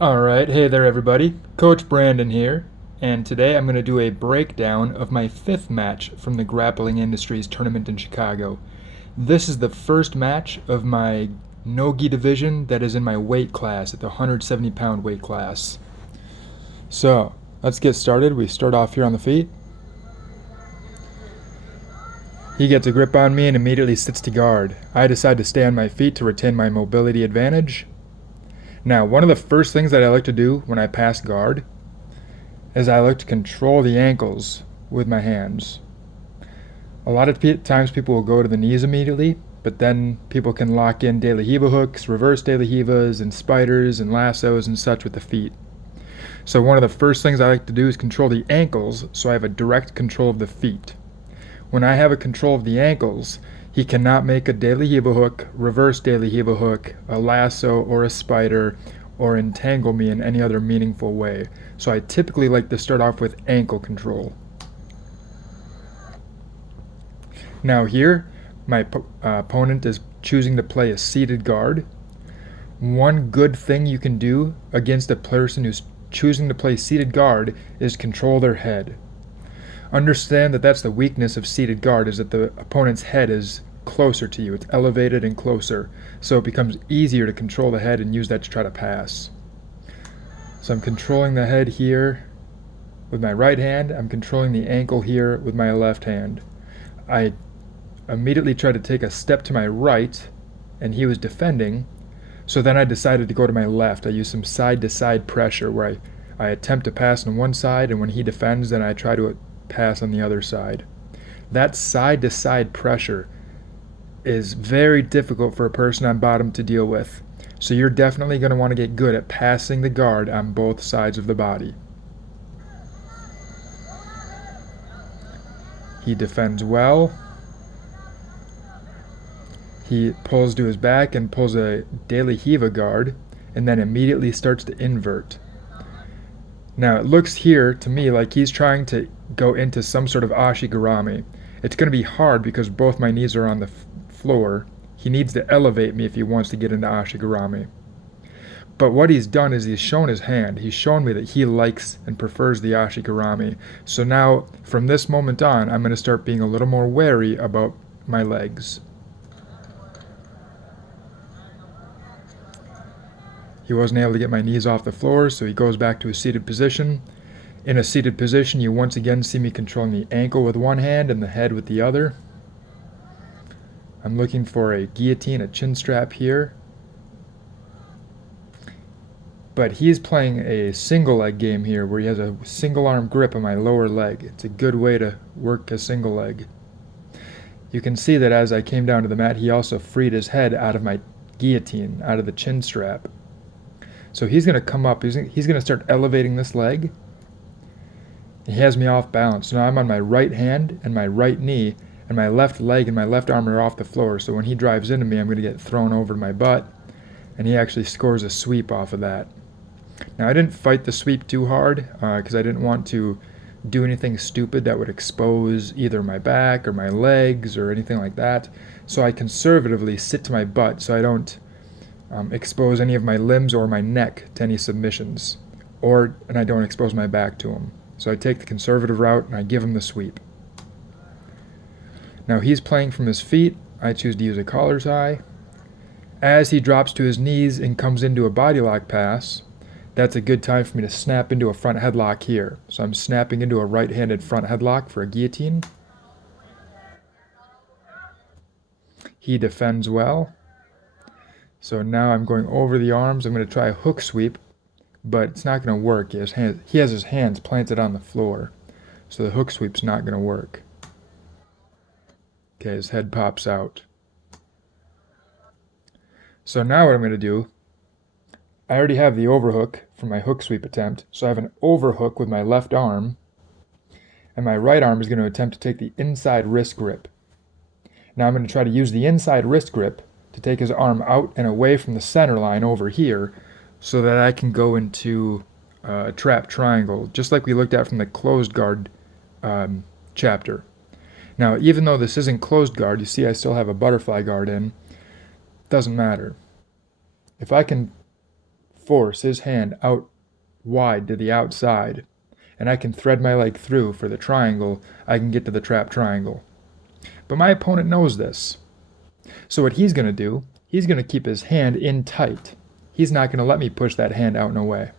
Alright, hey there everybody. Coach Brandon here, and today I'm going to do a breakdown of my fifth match from the Grappling Industries tournament in Chicago. This is the first match of my no-gi division that is in my weight class at the 170-pound weight class. So, let's get started. We start off here on the feet. He gets a grip on me and immediately sits to guard. I decide to stay on my feet to retain my mobility advantage. Now, one of the first things that I like to do when I pass guard is I like to control the ankles with my hands. A lot of times people will go to the knees immediately, but then people can lock in De La Riva hooks, reverse De La Rivas, and spiders and lassos and such with the feet. So one of the first things I like to do is control the ankles so I have a direct control of the feet. When I have a control of the ankles, he cannot make a De La Riva hook, reverse De La Riva hook, a lasso, or a spider, or entangle me in any other meaningful way. So I typically like to start off with ankle control. Now here, my opponent is choosing to play a seated guard. One good thing you can do against a person who's choosing to play seated guard is control their head. Understand that that's the weakness of seated guard, is that the opponent's head is closer to you. It's elevated and closer, so it becomes easier to control the head and use that to try to pass. So I'm controlling the head here with my right hand. I'm controlling the ankle here with my left hand. I immediately tried to take a step to my right, and he was defending, so then I decided to go to my left. I used some side-to-side pressure where I attempt to pass on one side, and when he defends, then I try to pass on the other side. That side-to-side pressure is very difficult for a person on bottom to deal with. So you're definitely going to want to get good at passing the guard on both sides of the body. He defends well. He pulls to his back and pulls a De La Riva guard, and then immediately starts to invert. Now it looks here to me like he's trying to go into some sort of ashigarami. It's going to be hard because both my knees are on the floor. He needs to elevate me if he wants to get into ashigarami. But what he's done is he's shown his hand. He's shown me that he likes and prefers the ashigarami. So now, from this moment on, I'm going to start being a little more wary about my legs. He wasn't able to get my knees off the floor, so he goes back to a seated position. In a seated position, you once again see me controlling the ankle with one hand and the head with the other. I'm looking for a guillotine, a chin strap here. But he's playing a single leg game here where he has a single arm grip on my lower leg. It's a good way to work a single leg. You can see that as I came down to the mat, he also freed his head out of my guillotine, out of the chin strap. So he's going to come up, he's going to start elevating this leg. He has me off balance. Now I'm on my right hand and my right knee, and my left leg and my left arm are off the floor. So when he drives into me, I'm going to get thrown over to my butt, and he actually scores a sweep off of that. Now I didn't fight the sweep too hard because I didn't want to do anything stupid that would expose either my back or my legs or anything like that. So I conservatively sit to my butt so I don't expose any of my limbs or my neck to any submissions, and I don't expose my back to him. So I take the conservative route and I give him the sweep. Now he's playing from his feet. I choose to use a collar tie. As he drops to his knees and comes into a body lock pass, that's a good time for me to snap into a front headlock here. So I'm snapping into a right-handed front headlock for a guillotine. He defends well. So now I'm going over the arms. I'm going to try a hook sweep, but it's not going to work. He has his hands planted on the floor, so the hook sweep's not going to work. Okay, his head pops out. So now what I'm going to do, I already have the overhook for my hook sweep attempt, so I have an overhook with my left arm, and my right arm is going to attempt to take the inside wrist grip. Now I'm going to try to use the inside wrist grip to take his arm out and away from the center line over here so that I can go into a trap triangle, just like we looked at from the closed guard chapter. Now, even though this isn't closed guard, you see I still have a butterfly guard in. Doesn't matter. If I can force his hand out wide to the outside, and I can thread my leg through for the triangle. I can get to the trap triangle. But my opponent knows this. So what he's going to do, he's going to keep his hand in tight. He's not going to let me push that hand out and away.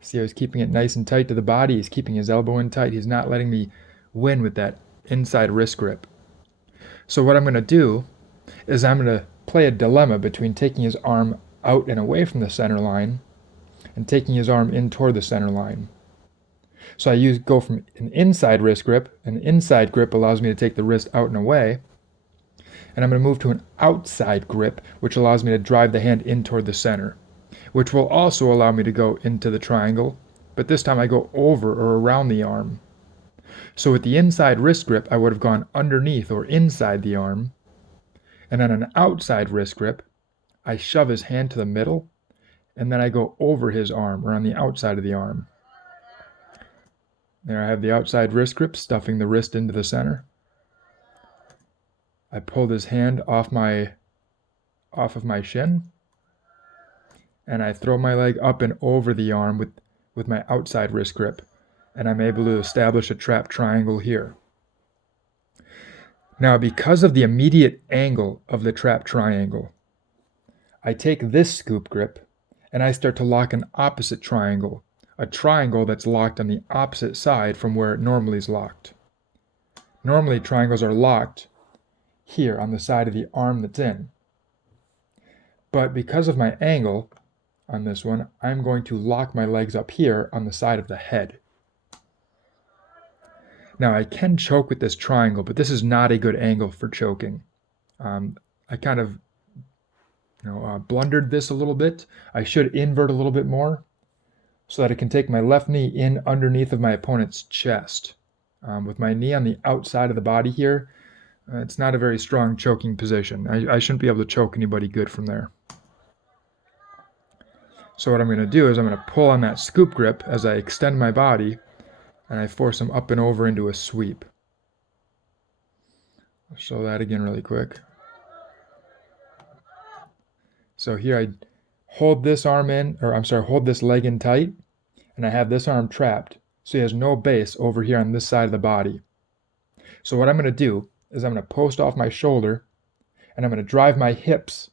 See how he's keeping it nice and tight to the body? He's keeping his elbow in tight. He's not letting me win with that inside wrist grip. So what I'm going to do is I'm going to play a dilemma between taking his arm out and away from the center line and taking his arm in toward the center line. So I go from an inside wrist grip. An inside grip allows me to take the wrist out and away. And I'm going to move to an outside grip, which allows me to drive the hand in toward the center, which will also allow me to go into the triangle, but this time I go over or around the arm. So with the inside wrist grip, I would have gone underneath or inside the arm, and on an outside wrist grip, I shove his hand to the middle, and then I go over his arm or on the outside of the arm. There I have the outside wrist grip, stuffing the wrist into the center. I pulled his hand off of my shin, and I throw my leg up and over the arm with my outside wrist grip, and I'm able to establish a trap triangle here. Now, because of the immediate angle of the trap triangle, I take this scoop grip and I start to lock an opposite triangle, a triangle that's locked on the opposite side from where it normally is locked. Normally, triangles are locked here on the side of the arm that's in. But because of my angle on this one, I'm going to lock my legs up here on the side of the head. Now I can choke with this triangle, but this is not a good angle for choking. I kind of blundered this a little bit. I should invert a little bit more so that I can take my left knee in underneath of my opponent's chest. With my knee on the outside of the body here, it's not a very strong choking position. I shouldn't be able to choke anybody good from there. So what I'm going to do is I'm going to pull on that scoop grip as I extend my body, and I force him up and over into a sweep. I'll show that again really quick. So here I hold this leg in tight, and I have this arm trapped, so he has no base over here on this side of the body. So what I'm going to do is I'm going to post off my shoulder, and I'm going to drive my hips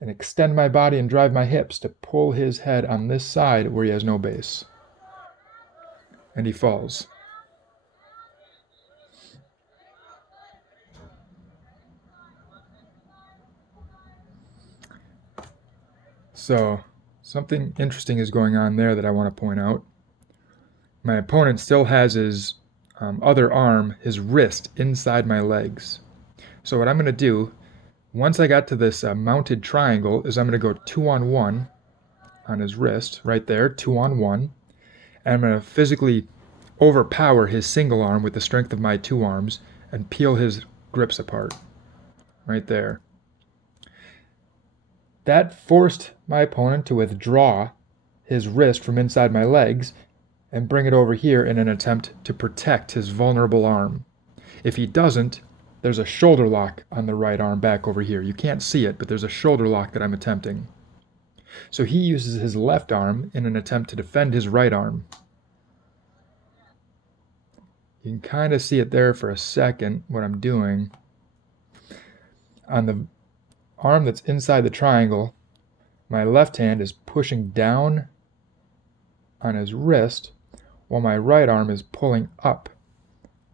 and extend my body and drive my hips to pull his head on this side where he has no base. And he falls. So something interesting is going on there that I want to point out. My opponent still has his other arm, his wrist, inside my legs. So what I'm going to do, once I got to this mounted triangle, is I'm going to go 2-on-1 on his wrist, right there, 2-on-1. And I'm going to physically overpower his single arm with the strength of my two arms and peel his grips apart, right there. That forced my opponent to withdraw his wrist from inside my legs and bring it over here in an attempt to protect his vulnerable arm. If he doesn't, there's a shoulder lock on the right arm back over here. You can't see it, but there's a shoulder lock that I'm attempting. So he uses his left arm in an attempt to defend his right arm. You can kind of see it there for a second, what I'm doing. On the arm that's inside the triangle, my left hand is pushing down on his wrist, while my right arm is pulling up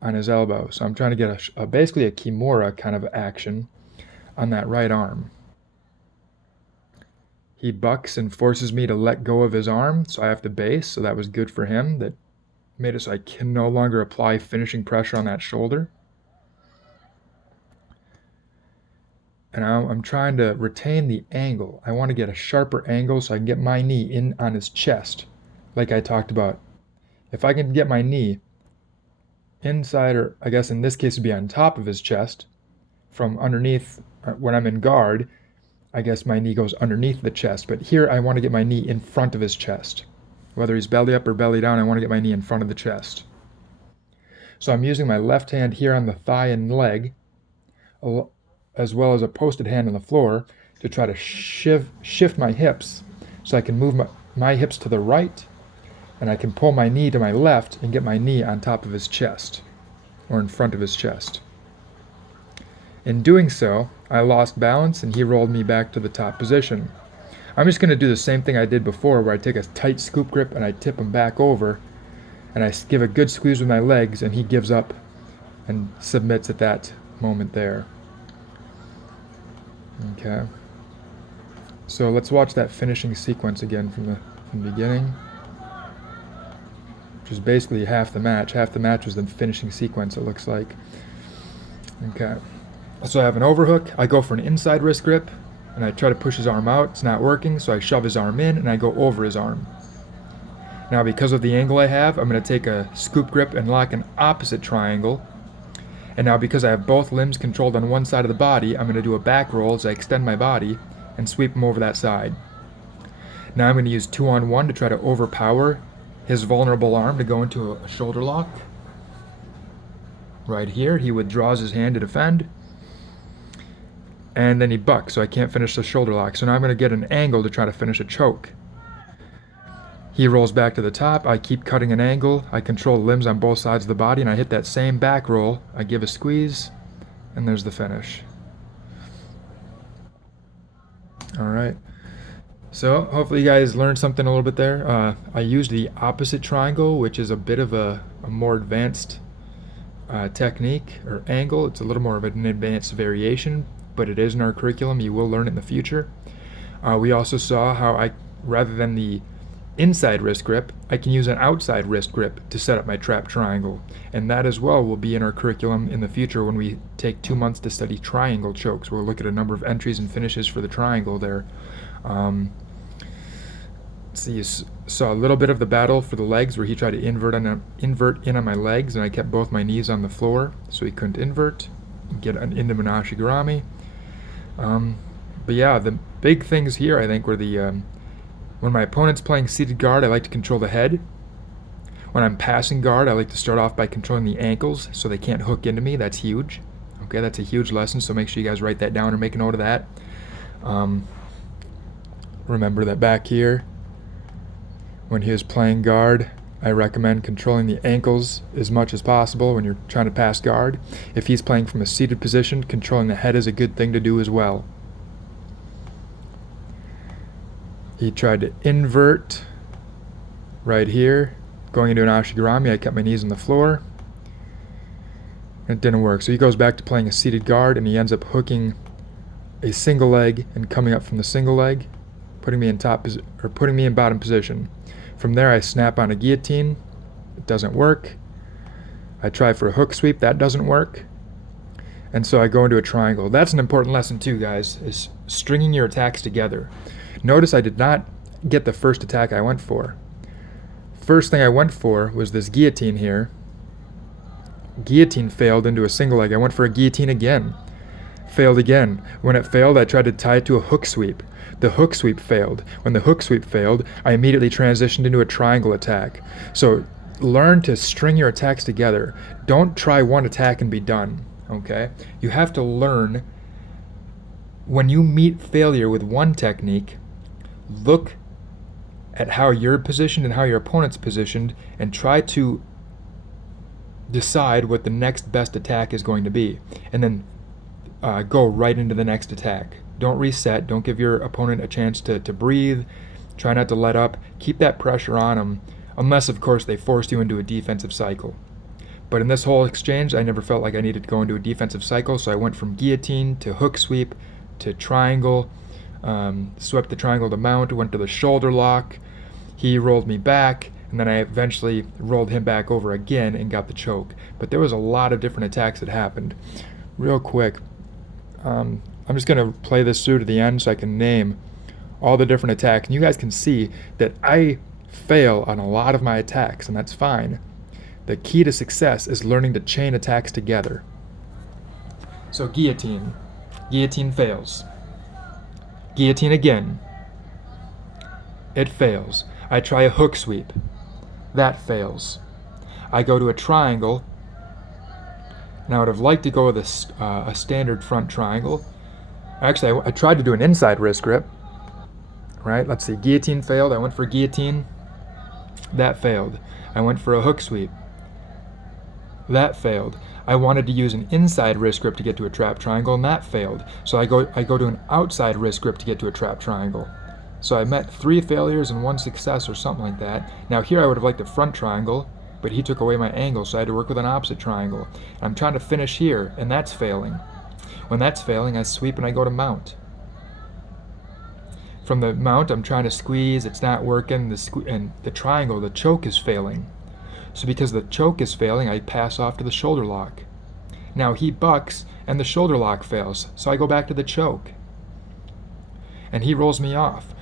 on his elbow. So I'm trying to get basically a Kimura kind of action on that right arm. He bucks and forces me to let go of his arm, so I have to base, so that was good for him. That made it so I can no longer apply finishing pressure on that shoulder. And I'm trying to retain the angle. I want to get a sharper angle so I can get my knee in on his chest, like I talked about. If I can get my knee inside, or I guess in this case it would be on top of his chest, from underneath, when I'm in guard, I guess my knee goes underneath the chest. But here I want to get my knee in front of his chest. Whether he's belly up or belly down, I want to get my knee in front of the chest. So I'm using my left hand here on the thigh and leg, as well as a posted hand on the floor, to try to shift my hips So I can move my hips to the right, and I can pull my knee to my left and get my knee on top of his chest, or in front of his chest. In doing so, I lost balance and he rolled me back to the top position. I'm just going to do the same thing I did before, where I take a tight scoop grip and I tip him back over, and I give a good squeeze with my legs, and he gives up and submits at that moment there. Okay. So let's watch that finishing sequence again from the beginning, which is basically half the match. Half the match was the finishing sequence, it looks like. Okay. So I have an overhook. I go for an inside wrist grip, and I try to push his arm out. It's not working, so I shove his arm in, and I go over his arm. Now, because of the angle I have, I'm going to take a scoop grip and lock an opposite triangle. And now, because I have both limbs controlled on one side of the body, I'm going to do a back roll as I extend my body and sweep him over that side. Now I'm going to use 2-on-1 to try to overpower his vulnerable arm to go into a shoulder lock. Right here, he withdraws his hand to defend. And then he bucks, so I can't finish the shoulder lock. So now I'm going to get an angle to try to finish a choke. He rolls back to the top. I keep cutting an angle. I control limbs on both sides of the body, and I hit that same back roll. I give a squeeze, and there's the finish. All right. So hopefully you guys learned something a little bit there. I used the opposite triangle, which is a bit of a more advanced technique or angle. It's a little more of an advanced variation, but it is in our curriculum. You will learn it in the future. We also saw how rather than the inside wrist grip, I can use an outside wrist grip to set up my trap triangle. And that as well will be in our curriculum in the future when we take 2 months to study triangle chokes. We'll look at a number of entries and finishes for the triangle there. So you saw a little bit of the battle for the legs where he tried to invert in on my legs, and I kept both my knees on the floor so he couldn't invert and get into Menashe-Garami. But yeah, the big things here I think were when my opponent's playing seated guard, I like to control the head. When I'm passing guard, I like to start off by controlling the ankles so they can't hook into me. That's huge. Okay, that's a huge lesson, so make sure you guys write that down or make a note of that. Remember that back here, when he is playing guard, I recommend controlling the ankles as much as possible when you're trying to pass guard. If he's playing from a seated position, controlling the head is a good thing to do as well. He tried to invert right here, going into an Ashigarami. I kept my knees on the floor. It didn't work. So he goes back to playing a seated guard, and he ends up hooking a single leg and coming up from the single leg, putting me in bottom position. From there, I snap on a guillotine. It doesn't work. I try for a hook sweep. That doesn't work. And so I go into a triangle. That's an important lesson too, guys, is stringing your attacks together. Notice I did not get the first attack I went for. First thing I went for was this guillotine here. Guillotine failed into a single leg. I went for a guillotine again. Failed again. When it failed, I tried to tie it to a hook sweep. The hook sweep failed. When the hook sweep failed, I immediately transitioned into a triangle attack. So learn to string your attacks together. Don't try one attack and be done, okay? You have to learn, when you meet failure with one technique, look at how you're positioned and how your opponent's positioned and try to decide what the next best attack is going to be. And then go right into the next attack. Don't reset. Don't give your opponent a chance to breathe. Try not to let up. Keep that pressure on them, unless, of course, they forced you into a defensive cycle. But in this whole exchange, I never felt like I needed to go into a defensive cycle, so I went from guillotine to hook sweep to triangle, swept the triangle to mount, went to the shoulder lock. He rolled me back, and then I eventually rolled him back over again and got the choke. But there was a lot of different attacks that happened. Real quick, I'm just going to play this through to the end so I can name all the different attacks. And you guys can see that I fail on a lot of my attacks, and that's fine. The key to success is learning to chain attacks together. So guillotine. Guillotine fails. Guillotine again. It fails. I try a hook sweep. That fails. I go to a triangle. Now I would have liked to go with a standard front triangle. Actually, I tried to do an inside wrist grip. right? Let's see, guillotine failed. I went for guillotine. That failed. I went for a hook sweep. That failed. I wanted to use an inside wrist grip to get to a trap triangle, and that failed. So I go to an outside wrist grip to get to a trap triangle. So I met 3 failures and 1 success or something like that. Now here I would have liked a front triangle, but he took away my angle, so I had to work with an opposite triangle. I'm trying to finish here, and that's failing. When that's failing, I sweep and I go to mount. From the mount, I'm trying to squeeze, it's not working, and the triangle, the choke is failing. So because the choke is failing, I pass off to the shoulder lock. Now he bucks, and the shoulder lock fails, so I go back to the choke. And he rolls me off.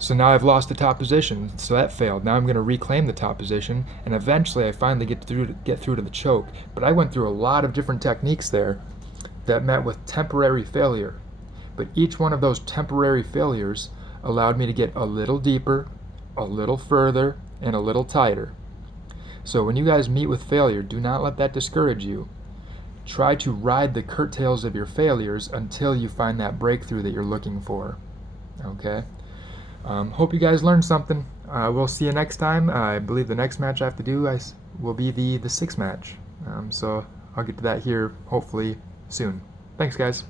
So now I've lost the top position, so that failed. Now I'm going to reclaim the top position, and eventually I finally get through to the choke. But I went through a lot of different techniques there that met with temporary failure. But each one of those temporary failures allowed me to get a little deeper, a little further, and a little tighter. So when you guys meet with failure, do not let that discourage you. Try to ride the curtails of your failures until you find that breakthrough that you're looking for. Okay? Hope you guys learned something. We'll see you next time. I believe the next match I have to do will be the 6th match. So I'll get to that here hopefully soon. Thanks, guys.